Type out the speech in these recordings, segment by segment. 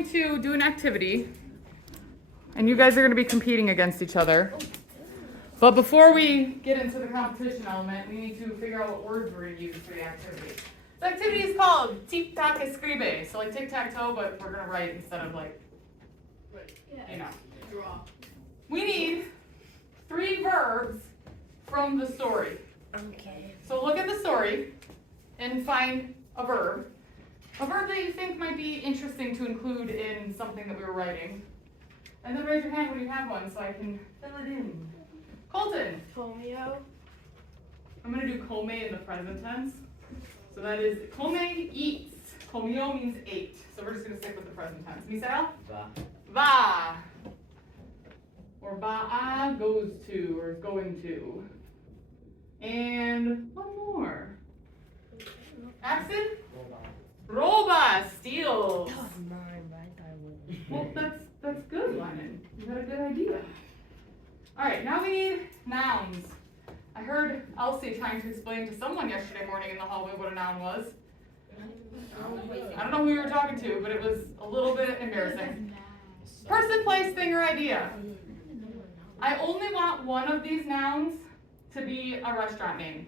going to do an activity, and you guys are going to be competing against each other. But before we get into the competition element, we need to figure out what words we're going to use for the activity. The activity is called Tic-Tac-Escribe, so like tic-tac-toe, but we're going to write instead of like, you know. Draw. We need 3 verbs from the story. Okay. So look at the story and find a verb. A verb that you think might be interesting to include in something that we were writing. And then raise your hand when you have one so I can fill it in. Colton. Tomio. I'm going to do come in the present tense. So that is, come eats. Comio means ate. So we're just going to stick with the present tense. Misael? Va. Va. Or ba'a goes to or is going to. And one more. Axon? Roba steals. That was mine, but I thought it Well, that's good, Lennon. You got a good idea. All right, now we need nouns. I heard Elsie trying to explain to someone yesterday morning in the hallway what a noun was. I don't know who you were talking to, but it was a little bit embarrassing. Person, place, thing, or idea. I only want one of these nouns to be a restaurant name.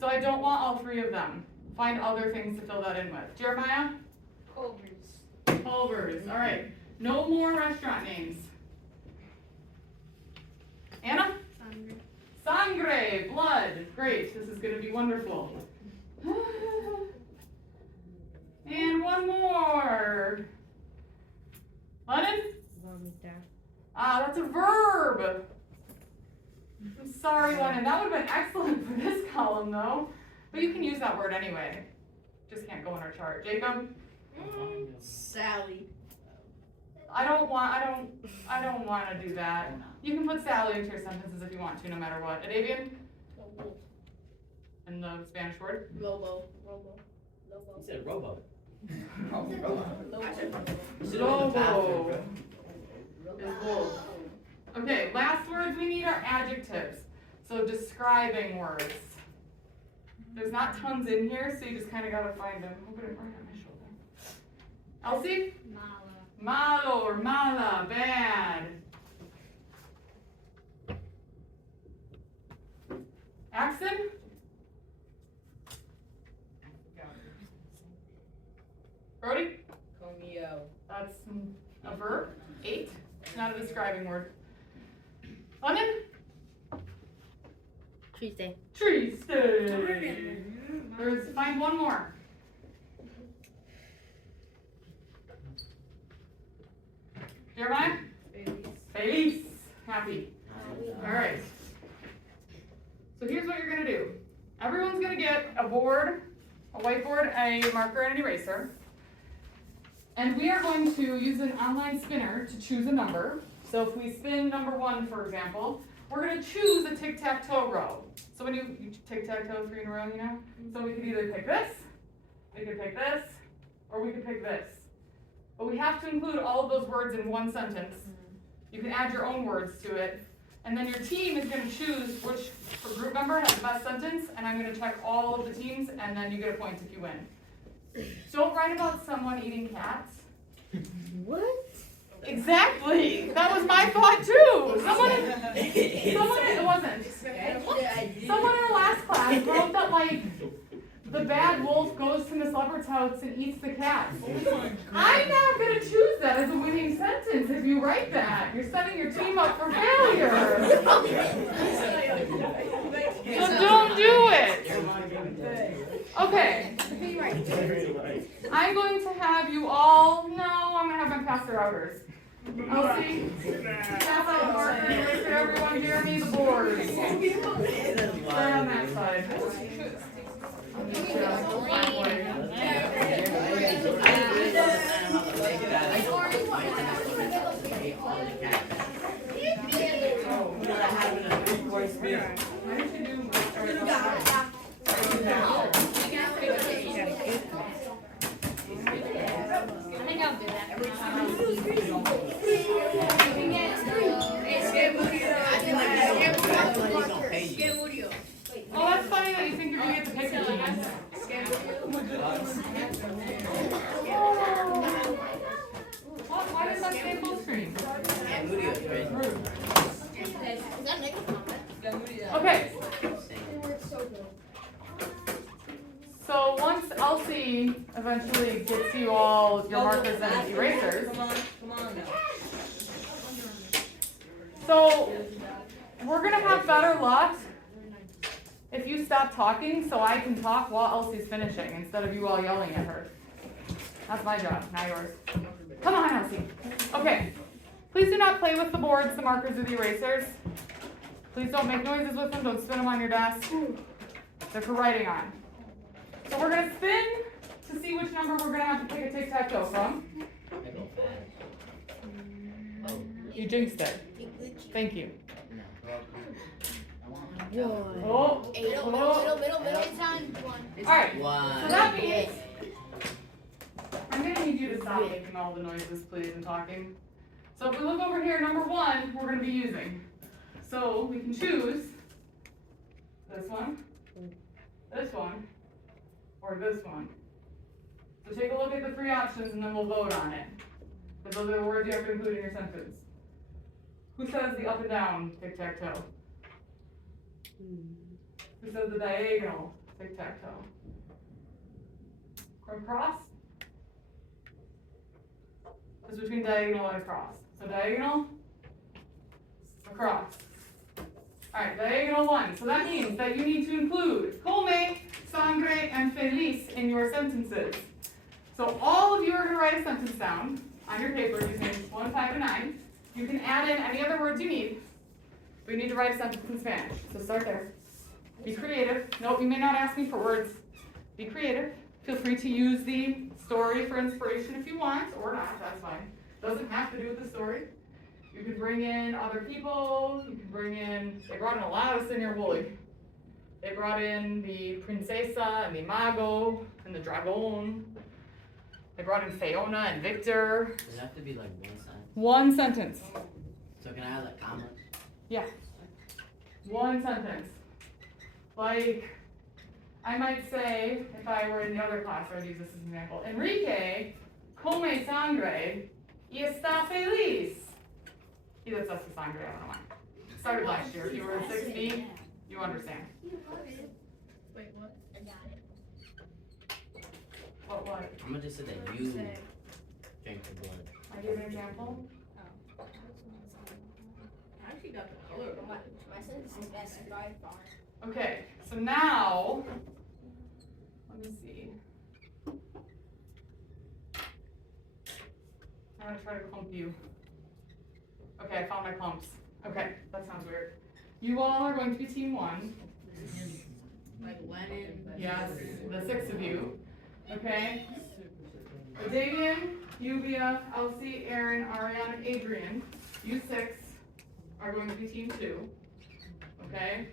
So I don't want all 3 of them. Find other things to fill that in with. Jeremiah? was. Culver's. All right. No more restaurant names. Anna? Sangre. Blood. Great. This is going to be wonderful. And one more. Lennon? Ah, that's a verb. I'm sorry, Lennon. That would have been excellent for this column, though. But you can use that word anyway. Just can't go in our chart. Jacob? Sally. I don't want to do that. You can put Sally into your sentences if you want to, no matter what. Adavian? And the Spanish word? Lobo. You said robo. Lobo. Is wolf. Okay, last words we need are adjectives. So describing words. There's not tons in here, so you just kind of gotta find them. Hope I didn't write on my shoulder. Elsie? Malo or mala, bad. Axon? Brody? Comio. That's a verb. 8. It's not a describing word. Onion? Tuesday. Tree stay. Find one more. Jeremiah? Feliz. Happy. All right. So here's what you're going to do. Everyone's going to get a board, a whiteboard, a marker, and an eraser. And we are going to use an online spinner to choose a number. So if we spin number 1, for example, we're going to choose a tic-tac-toe row. So when you tic-tac-toe 3 in a row, you know? So we could either pick this, we could pick this, or we could pick this. But we have to include all of those words in one sentence. You can add your own words to it. And then your team is going to choose which group member has the best sentence, and I'm going to check all of the teams, and then you get a point if you win. Don't write about someone eating cats. What? Exactly. That was my thought too. Someone it wasn't. Someone in our last class wrote that like the bad wolf goes to Miss Leopard's house and eats the cats. I'm not gonna choose that as a winning sentence if you write that. You're setting your team up for failure. So don't do it. Okay. I'm going to have you all, no, I'm going to have my passer outers. Elsie, pass out the marker, eraser, everyone, Jeremy, the boards. Start on that side. Why did you do I think I'll do that every time. Oh, that's funny that you think you're going to get the picture. eventually gets you all your markers and erasers. Come on now. So we're gonna have better luck if you stop talking so I can talk while Elsie's finishing instead of you all yelling at her. That's my job, not yours. Come on, Elsie. Okay. Please do not play with the boards, the markers, or the erasers. Please don't make noises with them. Don't spin them on your desk. They're for writing on. So we're gonna spin to see which number we're gonna have to pick a tic-tac-toe from. I go fast. You jinxed it. Thank you. Middle. It's on one. Alright, so One. that means I'm gonna need you to stop making all the noises, please, and talking. So if we look over here, number 1, we're gonna be using. So we can choose this one, or this one. So take a look at the 3 options and then we'll vote on it. Because those are the words you have to include in your sentence. Who says the up and down tic-tac-toe? Who says the diagonal tic-tac-toe? Across? It's between diagonal and across. So diagonal, across. Alright, diagonal 1. So that means that you need to include come, sangre, and feliz in your sentences. So all of you are going to write a sentence down on your paper using 1, 5, and 9. You can add in any other words you need. We need to write a sentence in Spanish. So start there. Be creative. Nope, you may not ask me for words. Be creative. Feel free to use the story for inspiration if you want, or not, that's fine. Doesn't have to do with the story. You can bring in other people, you can bring in, they brought in a lot of Senior Bully. They brought in the Princesa and the Mago and the Dragon. They brought in Fiona and Victor. Does it have to be like One one sentence? sentence. So can I have like comments? Yeah. One sentence. Like, I might say, if I were in the other class, I would use this as an example. Enrique come sangre y está feliz. He lives us to sangre, I don't know why. Started last year. If you were in 6B, you understand. Wait, what? I got it. What? I'm gonna just say that you drink the blood. I give an example. I actually got the color. My sentence is best by far. Okay, so now, let me see. I'm gonna try to clump you. Okay, I found my clumps. Okay, that sounds weird. You all are going to be team 1. Like Lennon. Yes, the 6 of you. Okay? Davian, Yubia, Elsie, Aaron, Ariana, Adrian. You 6 are going to be team 2. Okay?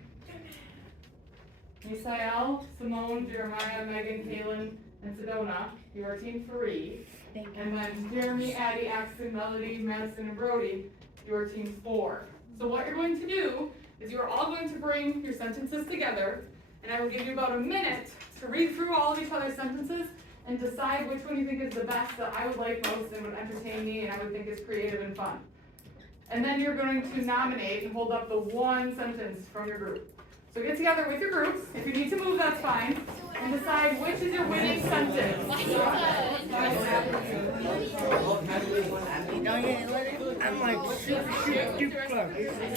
Misael, Simone, Jeremiah, Megan, Kaylin, and Sedona, you are team 3. And then Jeremy, Addie, Axton, Melody, Madison, and Brody, you are team 4. So what you're going to do is you're all going to bring your sentences together, and I will give you about a minute to read through all of each other's sentences and decide which one you think is the best, that I would like most and would entertain me and I would think is creative and fun. And then you're going to nominate and hold up the one sentence from your group. So get together with your groups. If you need to move, that's fine. And decide which is your winning sentence. I'm like super close.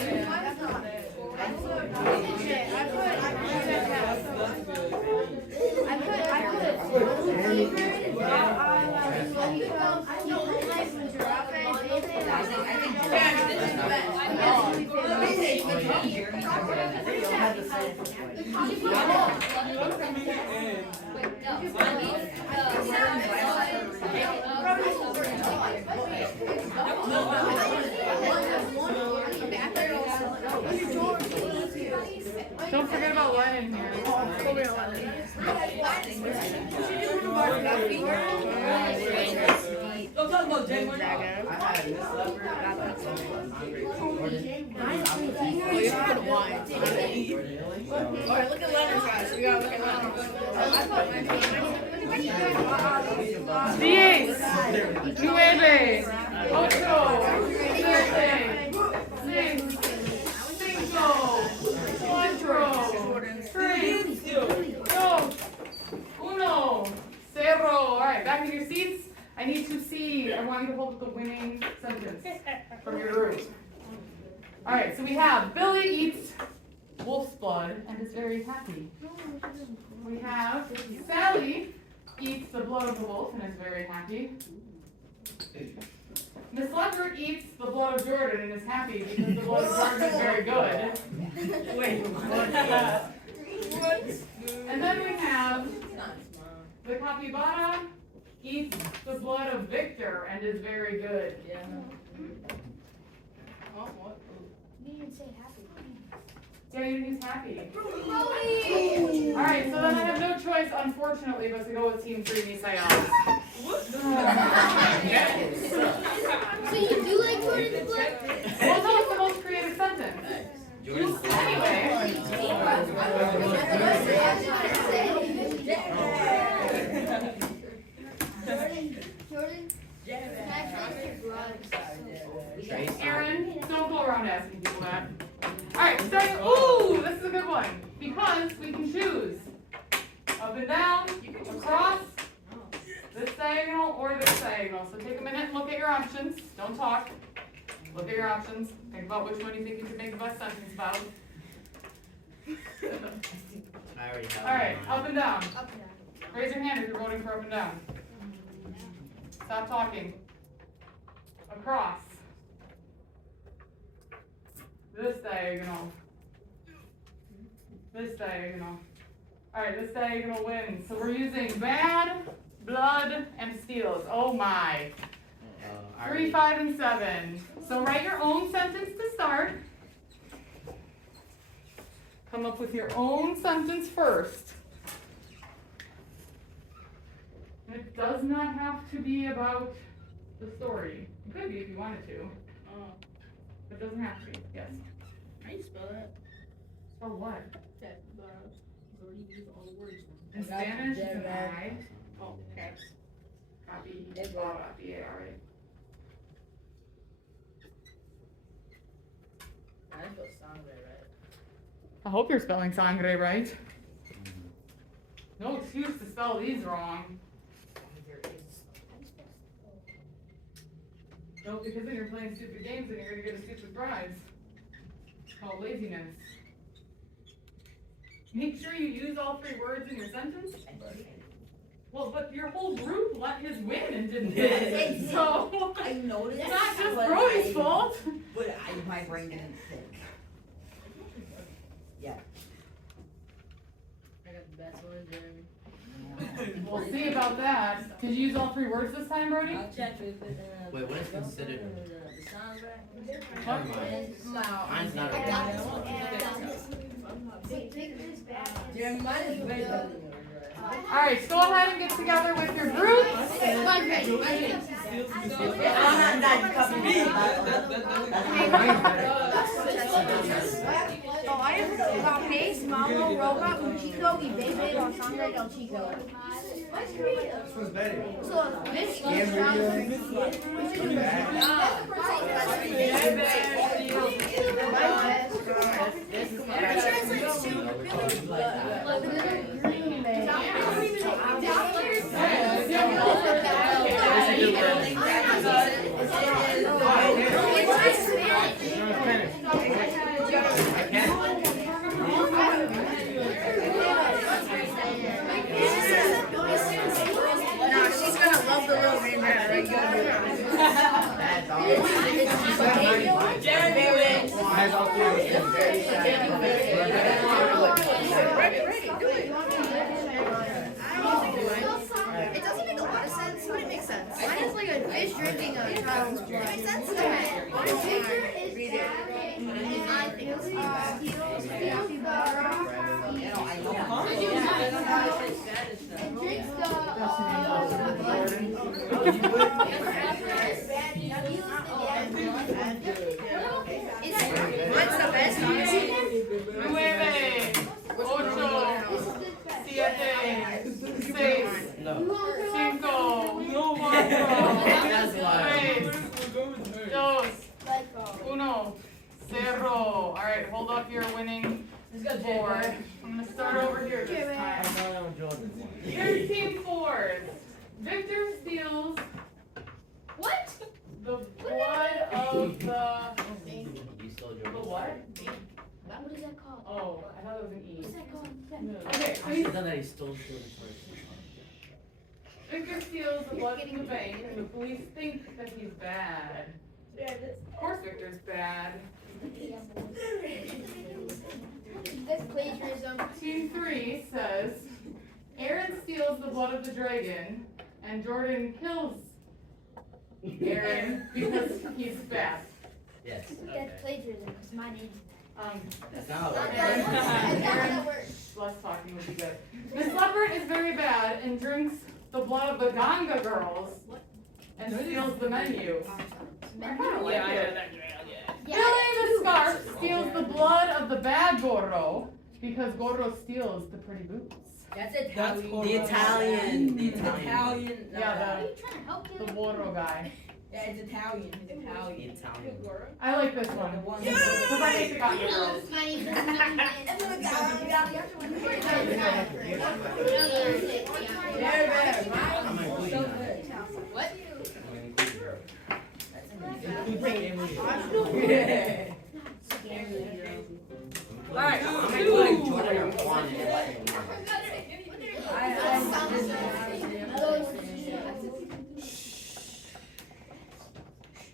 Don't forget about Lennon here. Don't talk about Jay. Alright, look at Lennon's guys. We gotta look at Lennon's. 10, 9, 8, 7, 6, 5, 4, 3, 2, 1, 0. Alright. back in your seats. I need to see, I want you to hold up the winning sentence from your group. Alright, so we have Billy eats wolf's blood and is very happy. We have Sally eats the blood of the wolf and is very happy. Miss Leopard eats the blood of Jordan and is happy because the blood of Jordan is very good. Wait, And then we have the capybara eats the blood of Victor and is very good. Yeah. You didn't say happy. Yeah, he's happy. Alright, so then I have no choice, unfortunately, but to go with Team 3 Misael. So you do like Jordan's blood? Well, no, it's the most creative sentence. Jordan's Anyway. Jordan? Can I taste your blood? Trace. Aaron, don't go around asking people that. Alright, starting, ooh, this is a good one. Because we can choose up and down, across, this diagonal, or this diagonal. So take a minute and look at your options. Don't talk. Look at your options. Think about which one you think you could make the best sentence about. I already have Alright, mine. up and down. Up and down. Raise your hand if you're voting for up and down. Stop talking. Across. This diagonal. This diagonal. Alright, this diagonal wins. So we're using bad, blood, and steals. Oh my. I 3, already- 5, and 7. So write your own sentence to start. Come up with your own sentence first. It does not have to be about the story. It could be if you wanted to. It doesn't have to be. Yes. How do you spell that? For what? That, already use all the words. In Spanish, it's an I. Oh, okay. Copy. That's B-A-R-A. I spelled sangre, right? I hope you're spelling sangre right. No excuse to spell these wrong. No, because then you're playing stupid games and you're gonna get a stupid prize. It's called laziness. Make sure you use all 3 words in your sentence. Well, but your whole group let his win and didn't win. So I noticed. it's not just but Brody's I- fault. But my brain didn't think. Yeah. I got the best one, Jeremy. We'll see about that. Did you use all 3 words this time, Brody? I'll check if it, Wait, what is considered? the sangre. What? Mine's not I a got bad this one. one. Big this bag. Jeremy, mine is way better than yours. Alright, so go ahead and get together with your groups. I'm not Pace, Mambo, Robot, Chico, y Bebe, Los Sangre del Chico. This one's better. So this She's gonna love the little green man right Jeremy wins. Mine's all 3. Ready, do it. It doesn't make a lot of sense, but it makes sense. Mine is like a fish drinking a child's blood. It makes sense. Victor is bad, and I think it's and drinks Mine's the best, honestly. 9, 8, 7, 6, No. 5, 4, That's why. 3, 2, 1, 0. Alright, hold up your winning board. I'm gonna start over here this time. Here's team 4's. Victor steals What? the blood of the You stole the Jordan's. what? What is that called? Oh, I thought it was an E. What's that called? Okay, so I should have done that. He stole Jordan's first. Victor steals the blood from the bank, and the police think that he's bad. Of course, Victor's bad. That's plagiarism. Team 3 says, Aaron steals the blood of the dragon, and Jordan kills Aaron because he's bad. Yes. That's plagiarism, because my name's That's not how it Aaron, works. less talking would be good. Miss Leopard is very bad and drinks the blood of the Ganga girls and steals the menu. I kinda like it. Billy the Scarf steals the blood of the bad Gorro because Gorro steals the pretty boots. That's it. That's The cool. Italian. The The Italian. Italian. Yeah, you trying to help the him? Gorro guy. Yeah, it's Italian. It's Italian. Italian. I like this one. Because I hate the Ganga girls. My name is I'm including So that. good. What? I'm including her. Alright, I'm including Jordan and Juan in everything.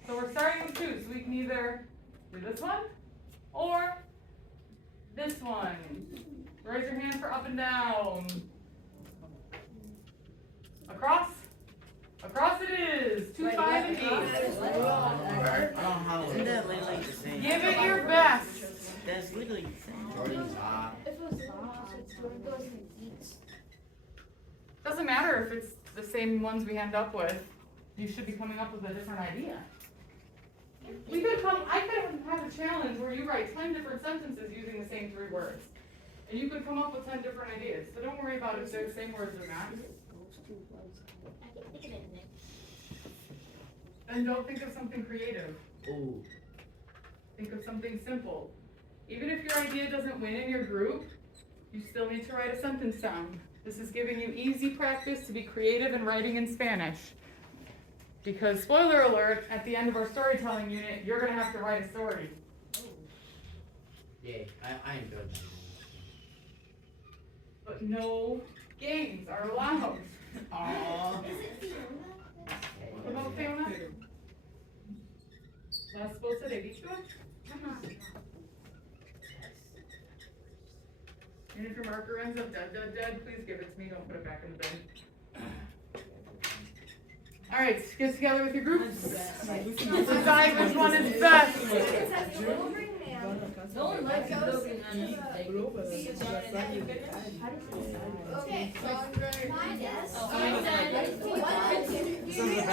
so we're starting with 2, so we can either do this one or this one. Raise your hand for up and down. Across? Across it is. 2, 5, and 8. I don't know how Isn't that literally the same? Give it your best. That's literally the same. Jordan's If it was Jordan goes and eats. Doesn't matter if it's the same ones we end up with. You should be coming up with a different idea. I could have a challenge where you write 10 different sentences using the same 3 words. And you could come up with 10 different ideas. So don't worry about if they're the same words or not. I can think of it. And don't think of something creative. Ooh. Think of something simple. Even if your idea doesn't win in your group, you still need to write a sentence down. This is giving you easy practice to be creative in writing in Spanish. Because, spoiler alert, at the end of our storytelling unit, you're going to have to write a story. Yay. I enjoyed that. But no games are allowed. Aww. What about Fiona? ¿La esposa de Victor? And if your marker ends up dead, please give it to me. Don't put it back in the bin. All right, get together with your groups. Decide which one is best. No one likes building on these. Okay.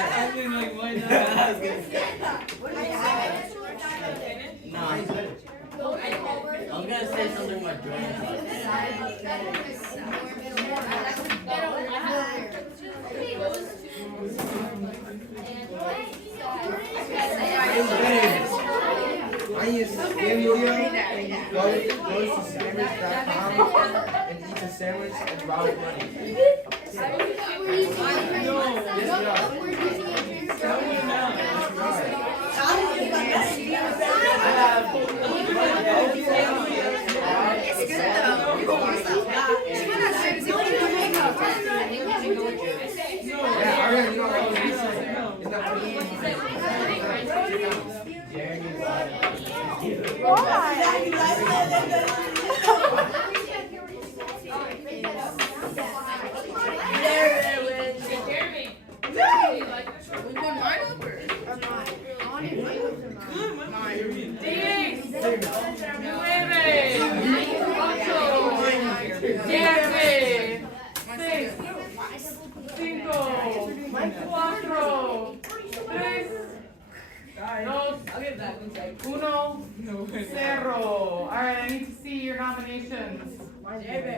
Acting like why not? No, I was gonna say something about Jordan's. I use game video, goes to sandwich.com and eats a sandwich and robs money. Alright, I need to see your nominations.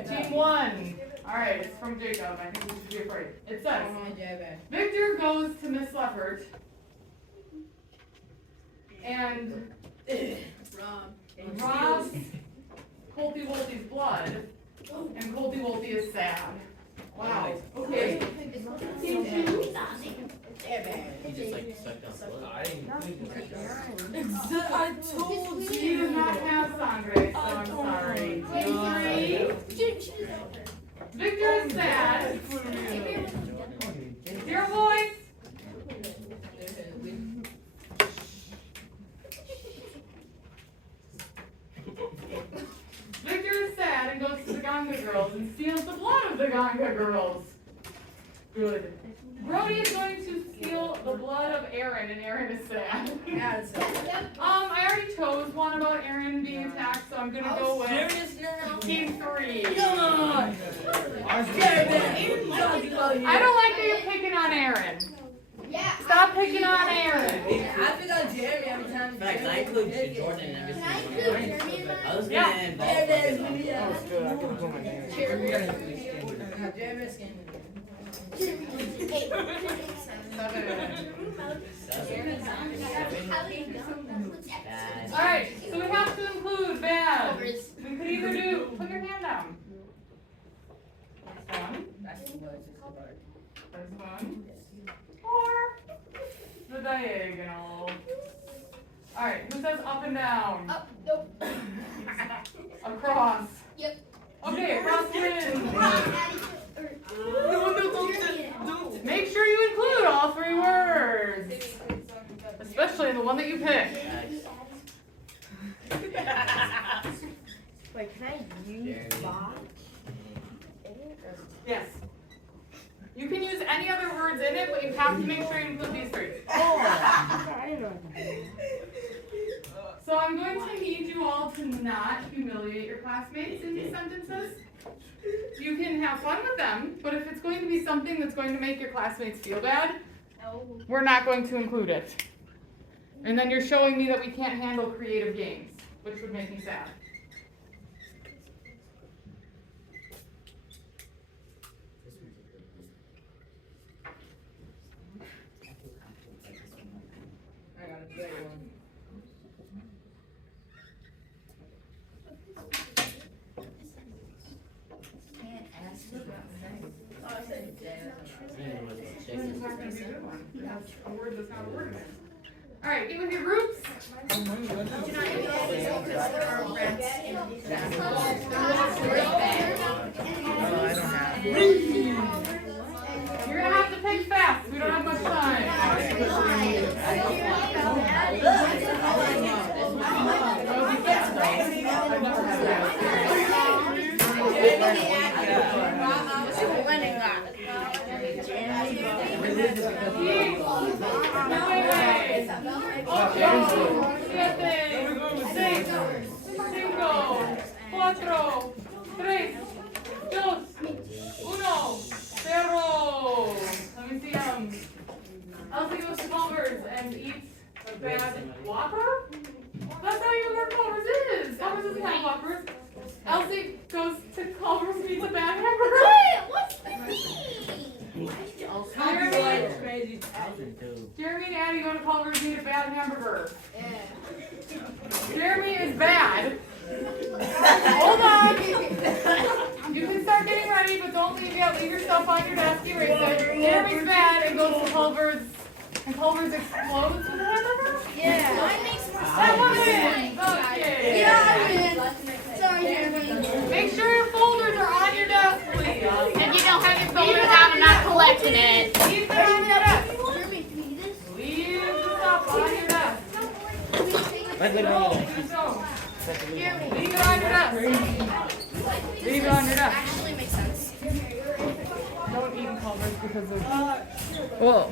Team 1. Alright, it's from Jacob. I think we should be afraid. It says, Victor goes to Miss Leopard and robs Colty Wolty's blood, and Colty Wolty is sad. Wow, okay. Team 2. He just like sucked up blood. I didn't think I told She does not have Sandre, so I'm sorry. Team 3. Victor is sad. Zero boys. Victor is sad and goes to the Ganga girls and steals the blood of the Ganga girls. Good. Brody is going to steal the blood of Aaron, and Aaron is sad. I already chose one about Aaron being attacked, so I'm gonna go with Serious now? Team 3. Come on! I don't like that you're picking on Aaron. Yeah. Stop picking on Aaron. I pick on Jeremy every time. Facts, I include Jordan in every Can I single include one. Jeremy in that? I was Yeah. gonna involve fucking that was good. I couldn't put my name. Jeremy's skin. bad. Alright, so we have to include bad. We could either do, put your hand down. This one, this one, or the diagonal. Alright, who says up and down? Up, nope. Across. Yep. Okay, across wins. Jeremy. Make sure you include all 3 words. Especially the one that you pick. Wait, can I use box? Yes. You can use any other words in it, but you have to make sure you include these 3. So I'm going to need you all to not humiliate your classmates in these sentences. You can have fun with them, but if it's going to be something that's going to make your classmates feel bad, we're not going to include it. And then you're showing me that we can't handle creative games, which would make me sad. I got a great one. A word that's not a word. Alright, get with your groups. You're gonna have to pick fast. We don't have much time. Elsie goes to Culver's and eats a bad Whopper? That's not even where Culver's is. Culver's doesn't have Whoppers. Elsie goes to Culver's and eats a bad hamburger. What's the name? Jeremy and Addie go to Culver's and eat a bad hamburger. Jeremy is bad. Hold on. You can start getting ready, but don't leave yet. Leave your stuff on your desk. Erase it. Jeremy's bad and goes to Culver's, and Culver's explodes with a hamburger? Yeah. Mine makes more That one wins. Okay. Yeah, I win. Sorry, Jeremy. Make sure your folders are on your desk, please. If you don't have your folders out, I'm not collecting it. Leave them on your desk. Jeremy, can you do this? Leave the stuff on your desk. No, leave it on your desk. Leave it on your desk. Actually makes sense. Don't eat in Culver's because of. Whoa.